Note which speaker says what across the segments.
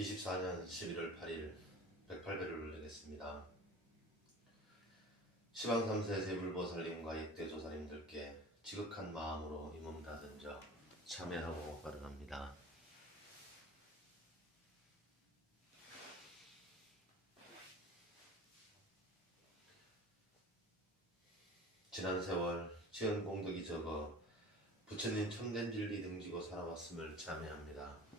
Speaker 1: 24년 11월 8일 108배를 올리겠습니다. 시방 3세 제불보살님과 이때 조사님들께 지극한 마음으로 이 몸 다 던져 참회하고 발언합니다. 지난 세월 지은 공덕이 적어 부처님 참된 진리 등지고 살아왔음을 참회합니다.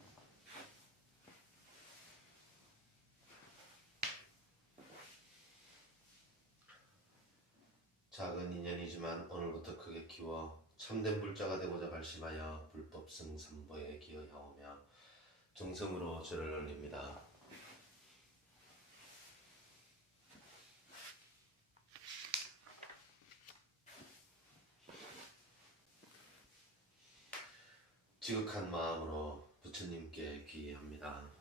Speaker 1: 작은 인연이지만 오늘부터 크게 키워 참된 불자가 되고자 발심하여 불법 승 삼보에 기여하오며 정성으로 절을 올립니다. 지극한 마음으로 부처님께 귀의합니다.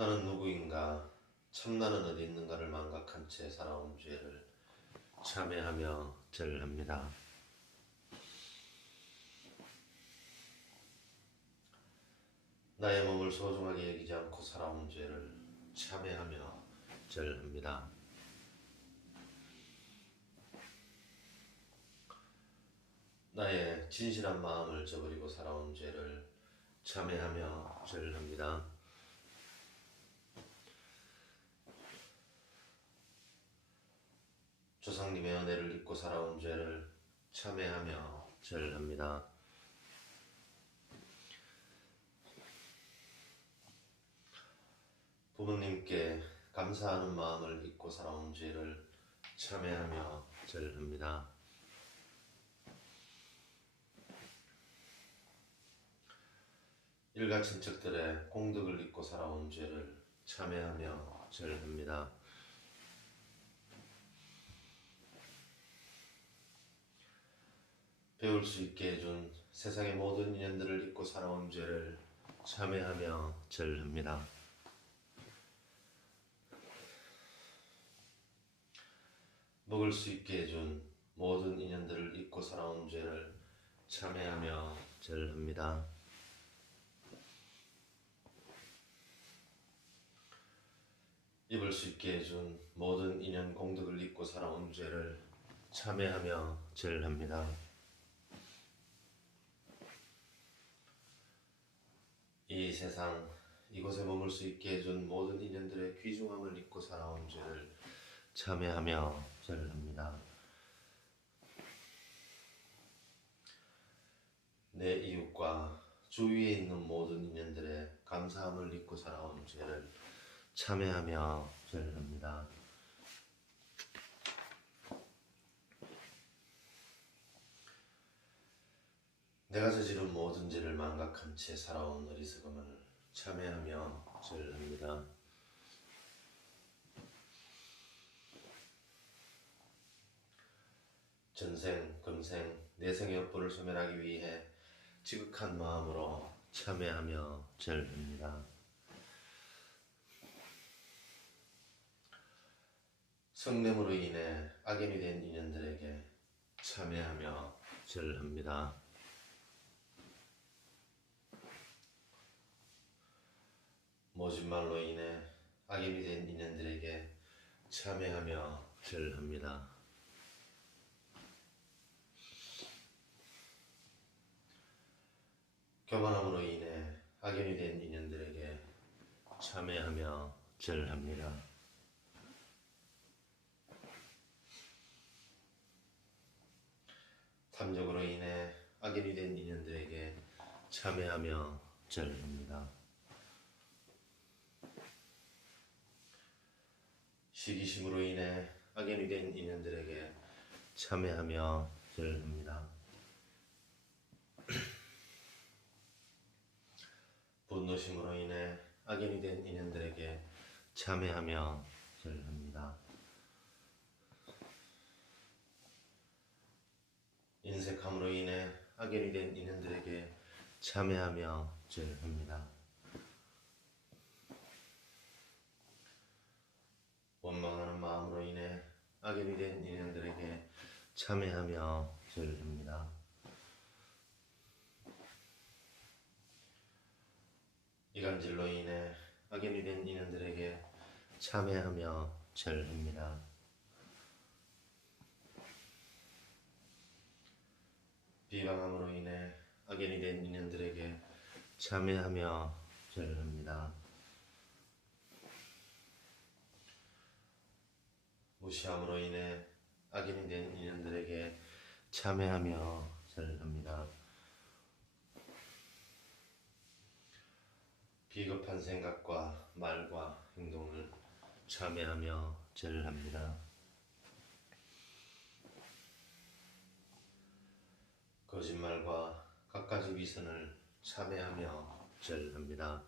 Speaker 1: 나는 누구인가, 참나는 어디 있는가를 망각한 채 살아온 죄를 참회하며 절합니다. 나의 몸을 소중하게 여기지 않고 살아온 죄를 참회하며 절합니다. 나의 진실한 마음을 저버리고 살아온 죄를 참회하며 절합니다. 조상님의 은혜를 잊고 살아온 죄를 참회하며 절합니다. 부모님께 감사하는 마음을 잊고 살아온 죄를 참회하며 절합니다. 일가 친척들의 공덕을 잊고 살아온 죄를 참회하며 절합니다. 배울 수 있게 해준 세상의 모든 인연들을 잊고 살아온 죄를 참회하며 절합니다. 먹을 수 있게 해준 모든 인연들을 잊고 살아온 죄를 참회하며 절합니다. 입을 수 있게 해준 모든 인연 공덕을 잊고 살아온 죄를 참회하며 절합니다. 이 세상 이곳에 머물 수 있게 해준 모든 인연들의 귀중함을 잊고 살아온 죄를 참회하며 절합니다. 내 이웃과 주위에 있는 모든 인연들의 감사함을 잊고 살아온 죄를 참회하며 절합니다. 내가 저지른 모든 죄를 망각한 채 살아온 어리석음을 참회하며 절합니다. 전생, 금생, 내생의 업보를 소멸하기 위해 지극한 마음으로 참회하며 절합니다. 성냄으로 인해 악인이 된 인연들에게 참회하며 절합니다. 모진말로 인해 악인이 된 인연들에게 참회하며 절합니다. 교만함으로 인해 악인이 된 인연들에게 참회하며 절합니다. 탐욕으로 인해 악인이 된 인연들에게 참회하며 절합니다. 시기심으로 인해 악연이 된 인연들에게 참회하며 절합니다. 분노심으로 인해 악연이 된 인연들에게 참회하며 절합니다. 인색함으로 인해 악연이 된 인연들에게 참회하며 절합니다. 원망하는 마음으로 인해 악연이 된 인연들에게 참회하며 절합니다. 이간질로 인해 악연이 된 인연들에게 참회하며 절합니다. 비방함으로 인해 악연이 된 인연들에게 참회하며 절합니다. 무시함으로 인해 악인이 된 인연들에게 참회하며 절합니다. 비겁한 생각과 말과 행동을 참회하며 절합니다. 거짓말과 갖가지 위선을 참회하며 절합니다.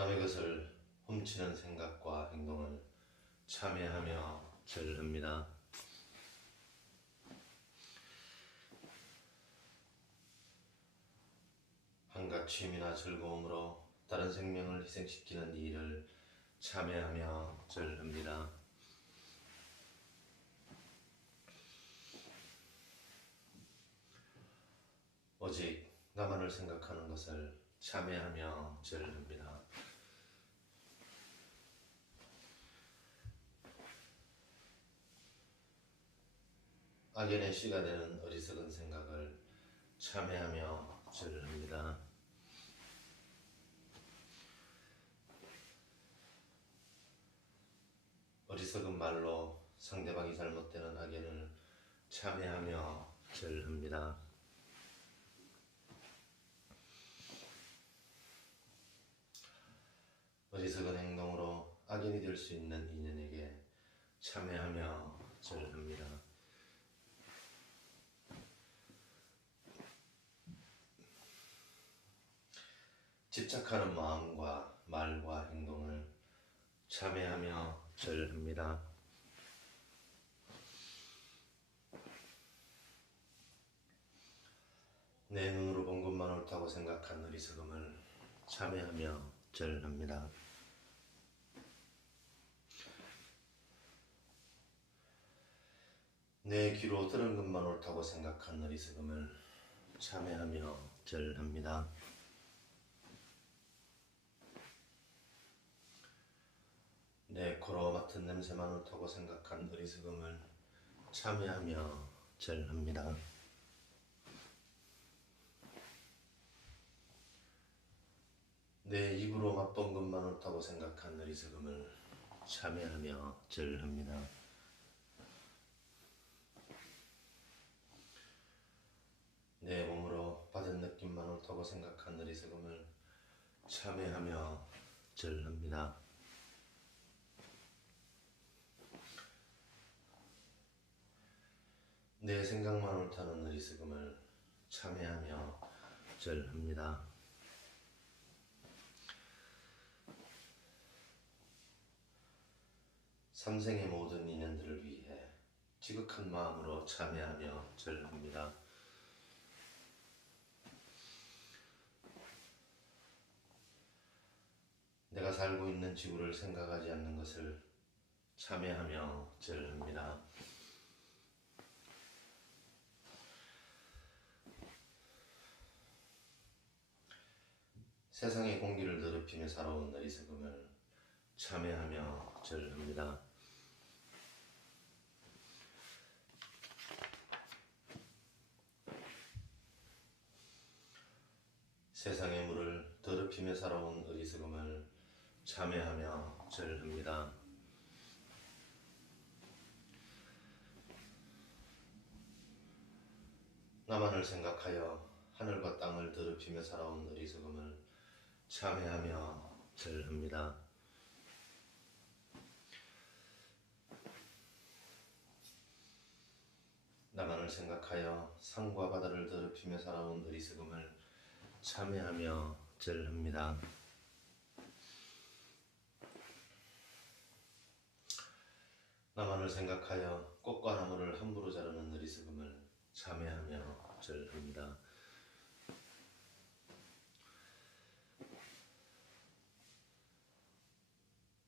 Speaker 1: 남의 것을 훔치는 생각과 행동을 참회하며 절합니다. 한갓 취미나 즐거움으로 다른 생명을 희생시키는 일을 참회하며 절합니다. 오직 나만을 생각하는 것을 참회하며 절합니다. 악연의 씨가 되는 어리석은 생각을 참회하며 절합니다. 어리석은 말로 상대방이 잘못되는 악연을 참회하며 절합니다. 어리석은 행동으로 악인이 될 수 있는 인연에게 참회하며 절합니다. 집착하는 마음과 말과 행동을 참회하며 절합니다. 내 눈으로 본 것만 옳다고 생각한 어리석음을 참회하며 절합니다. 내 귀로 들은 것만 옳다고 생각한 어리석음을 참회하며 절합니다. 내 코로 맡은 냄새만 옳다고 생각한 어리석음을 참회하며 절합니다. 내 입으로 맛본 것만 옳다고 생각한 어리석음을 참회하며 절합니다. 내 몸으로 받은 느낌만 옳다고 생각한 어리석음을 참회하며 절합니다. 내 생각만 옳다는 어리석음을 참회하며 절합니다. 삼생의 모든 인연들을 위해 지극한 마음으로 참회하며 절합니다. 내가 살고 있는 지구를 생각하지 않는 것을 참회하며 절합니다. 세상의 공기를 더럽히며 살아온 어리석음을 참회하며 절합니다. 세상의 물을 더럽히며 살아온 어리석음을 참회하며 절합니다. 나만을 생각하여 하늘과 땅을 더럽히며 살아온 어리석음을 참회하며 절합니다. 나만을 생각하여 산과 바다를 더럽히며 살아온 어리석음을 참회하며 절합니다. 나만을 생각하여 꽃과 나무를 함부로 자르는 어리석음을 참회하며 절합니다.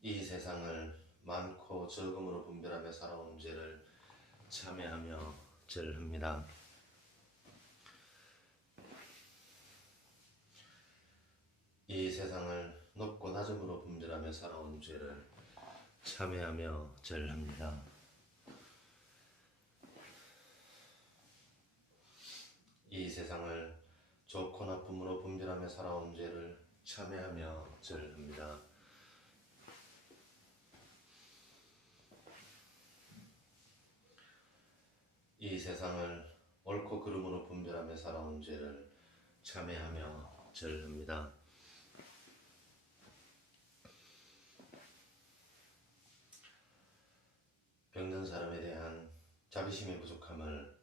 Speaker 1: 이 세상을 많고 적음으로 분별하며 살아온 죄를 참회하며 절합니다. 이 세상을 높고 낮음으로 분별하며 살아온 죄를 참회하며 절합니다. 이 세상을 좋고 나쁨으로 분별하며 살아온 죄를 참회하며 절합니다. 이 세상을 옳고 그름으로 분별하며 살아온 죄를 참회하며 절합니다. 병든 사람에 대한 자비심의 부족함을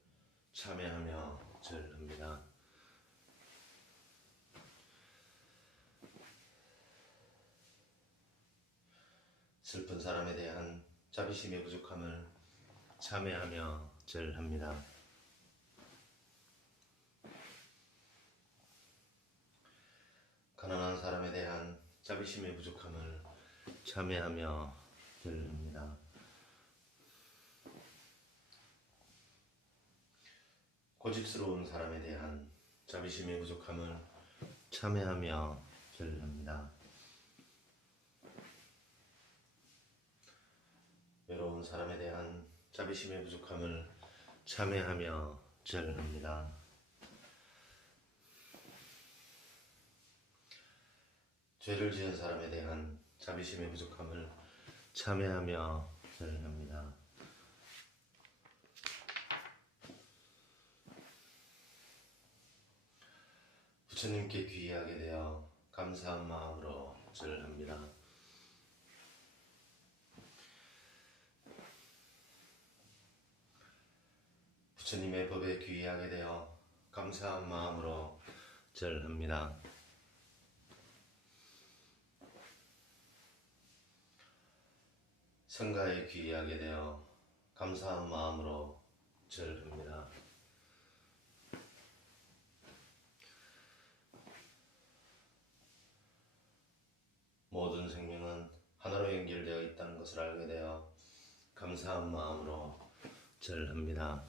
Speaker 1: 참회하며 절합니다. 슬픈 사람에 대한 자비심의 부족함을 참회하며 절합니다. 가난한 사람에 대한 자비심의 부족함을 참회하며 절합니다. 고집스러운 사람에 대한 자비심의 부족함을 참회하며 절합니다. 외로운 사람에 대한 자비심의 부족함을 참회하며 절합니다. 죄를 지은 사람에 대한 자비심의 부족함을 참회하며 절합니다. 부처님께 귀의하게 되어 감사한 마음으로 절합니다. 부처님의 법에 귀의하게 되어 감사한 마음으로 절합니다. 성가에 귀의하게 되어 감사한 마음으로 절합니다. 모든 생명은 하나로 연결되어 있다는 것을 알게 되어 감사한 마음으로 절합니다.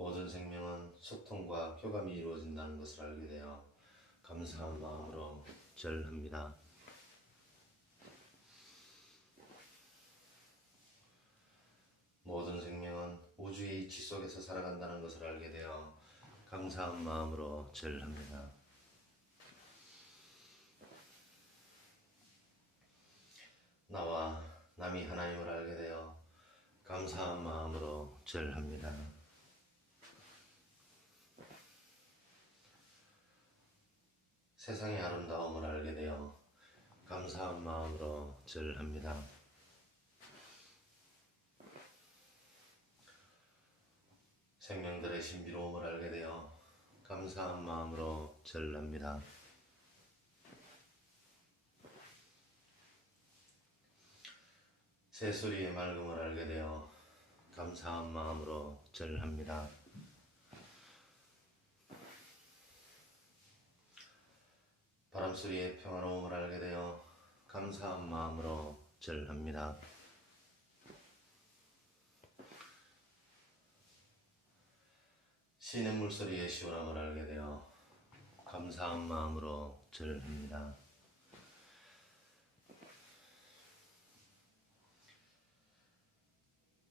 Speaker 1: 모든 생명은 소통과 교감이 이루어진다는 것을 알게 되어 감사한 마음으로 절합니다. 모든 생명은 우주의 이치 속에서 살아간다는 것을 알게 되어 감사한 마음으로 절합니다. 나와 남이 하나님을 알게 되어 감사한 마음으로 절합니다. 세상의 아름다움을 알게 되어 감사한 마음으로 절합니다. 생명들의 신비로움을 알게 되어 감사한 마음으로 절합니다. 새소리의 맑음을 알게 되어 감사한 마음으로 절합니다. 바람소리의 평화로움을 알게 되어 감사한 마음으로 절합니다. 신의 물소리의 시원함을 알게 되어 감사한 마음으로 절합니다.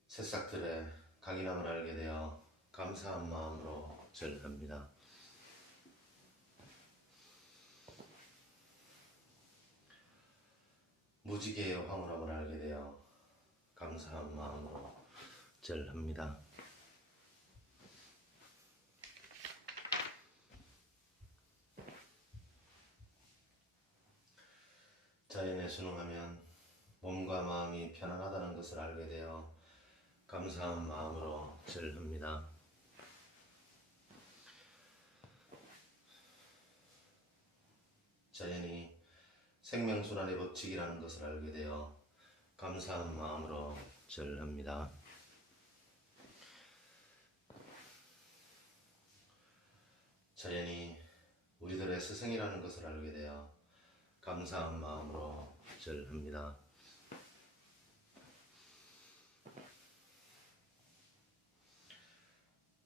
Speaker 1: 새싹들의 강인함을 알게 되어 감사한 마음으로 절합니다. 무지개의 황홀함을 알게 되어 감사한 마음으로 절합니다. 자연에 순응하면 몸과 마음이 편안하다는 것을 알게 되어 감사한 마음으로 절합니다. 자연이 생명순환의 법칙이라는 것을 알게 되어 감사한 마음으로 절합니다. 자연이 우리들의 스승이라는 것을 알게 되어 감사한 마음으로 절합니다.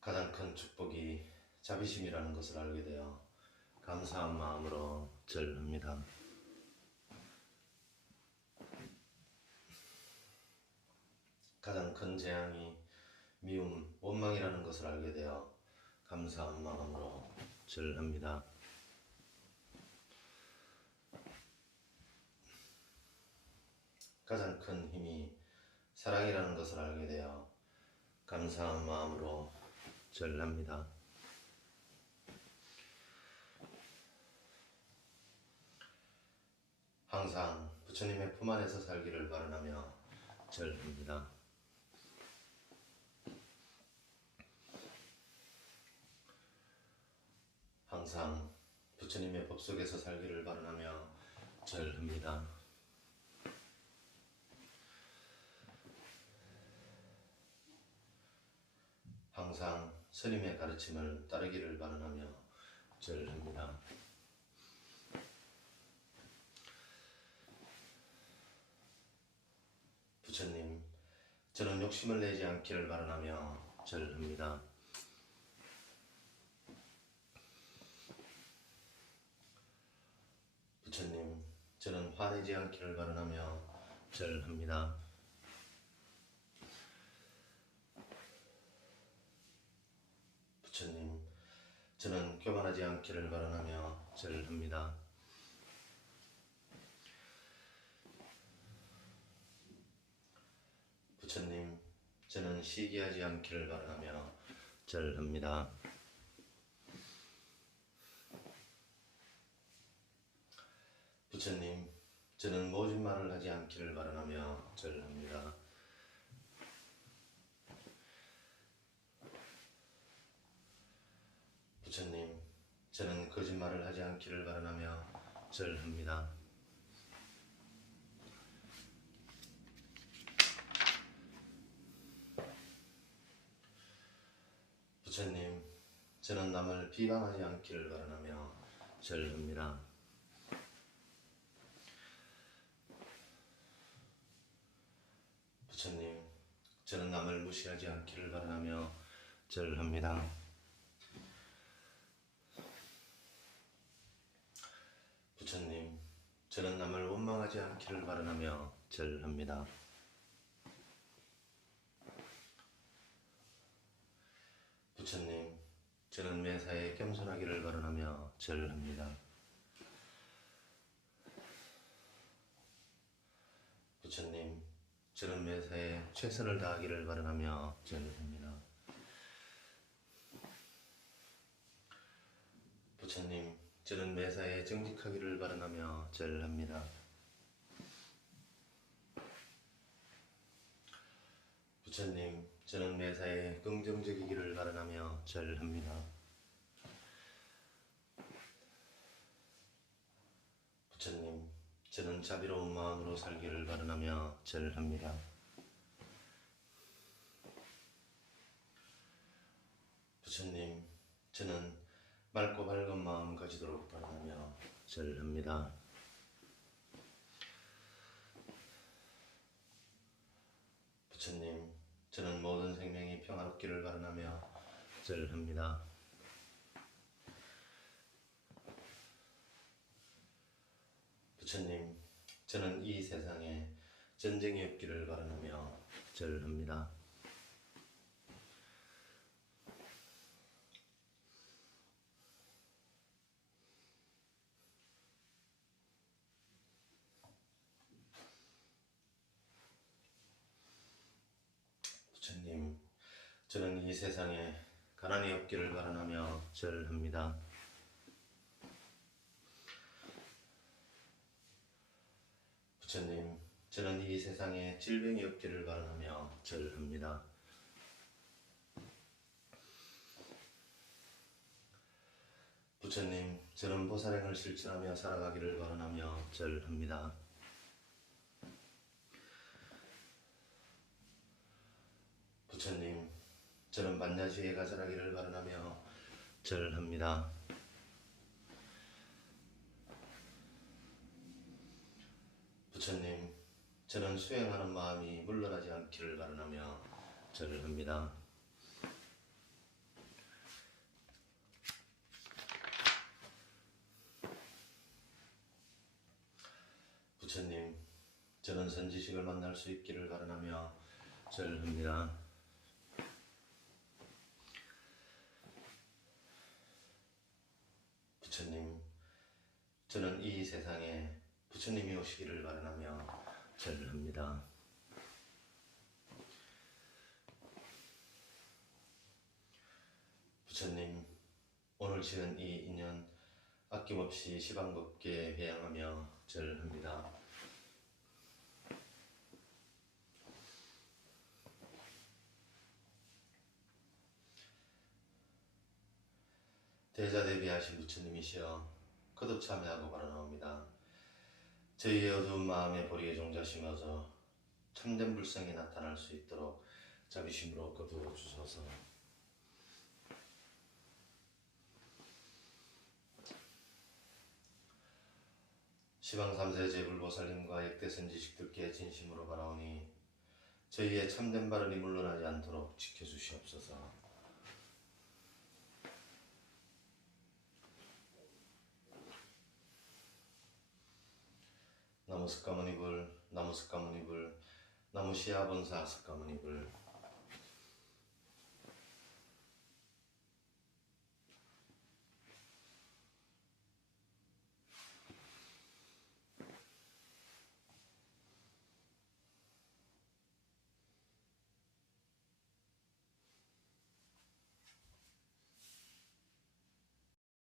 Speaker 1: 가장 큰 축복이 자비심이라는 것을 알게 되어 감사한 마음으로 절합니다. 가장 큰 재앙이 미움, 원망이라는 것을 알게 되어 감사한 마음으로 절합니다. 가장 큰 힘이 사랑이라는 것을 알게 되어 감사한 마음으로 절합니다. 항상 부처님의 품 안에서 살기를 바라며 절합니다. 항상 부처님의 법 속에서 살기를 바라며 절합니다. 항상 스님의 가르침을 따르기를 바라며 절합니다. 부처님, 저는 욕심을 내지 않기를 바라며 절합니다. 부처님, 화내지 않기를 바라며 절합니다. 부처님, 저는 교만하지 않기를 바라며 절합니다. 부처님, 저는 시기하지 않기를 바라며 절합니다. 부처님, 저는 모진 말을 하지 않기를 바라며 절합니다. 부처님, 저는 거짓말을 하지 않기를 바라며 절합니다. 부처님, 저는 남을 비방하지 않기를 바라며 절합니다. 부처님, 저는 남을 무시하지 않기를 바라며 절합니다. 부처님, 저는 남을 원망하지 않기를 바라며 절합니다. 부처님, 저는 매사에 겸손하기를 바라며 절합니다. 부처님, 저는 매사에 최선을 다하기를 바라며 절합니다. 부처님, 저는 매사에 정직하기를 바라며 절합니다. 부처님, 저는 매사에 긍정적이기를 바라며 절합니다. 부처님, 저는 자비로운 마음으로 살기를 바라며 절합니다. 부처님, 저는 맑고 밝은 마음 가지도록 바라며 절합니다. 부처님, 저는 모든 생명이 평화롭기를 바라며 절합니다. 부처님, 저는 이 세상에 전쟁이 없기를 바라며 절합니다. 부처님, 저는 이 세상에 가난이 없기를 바라며 절합니다. 부처님, 저는 이 세상에 질병이 없기를 바라며 절합니다. 부처님, 저는 보살행을 실천하며 살아가기를 바라며 절합니다. 부처님, 저는 만냐지혜가 자라기를 바라며 절합니다. 부처님, 저는 수행하는 마음이 물러나지 않기를 바라며 절합니다. 부처님, 저는 선지식을 만날 수 있기를 바라며 절합니다. 부처님, 저는 이 세상에 부처님이 오시기를 바라며 절합니다. 부처님, 오늘 지은 이 인연 아낌없이 시방법계 회양하며 절합니다. 대자 대비하신 부처님이시여 참여하고 바라나옵니다. 저희의 어두운 마음의 보리에 종자심어서 참된 불성이 나타날 수 있도록 자비심으로 거두어 주소서. 시방 삼세 제불보살님과 역대 선지식들께 진심으로 바라오니 저희의 참된 발언이 물러나지 않도록 지켜주시옵소서. 나무 스까무니불 나무 스까무니불 나무 시아본사 스까무니불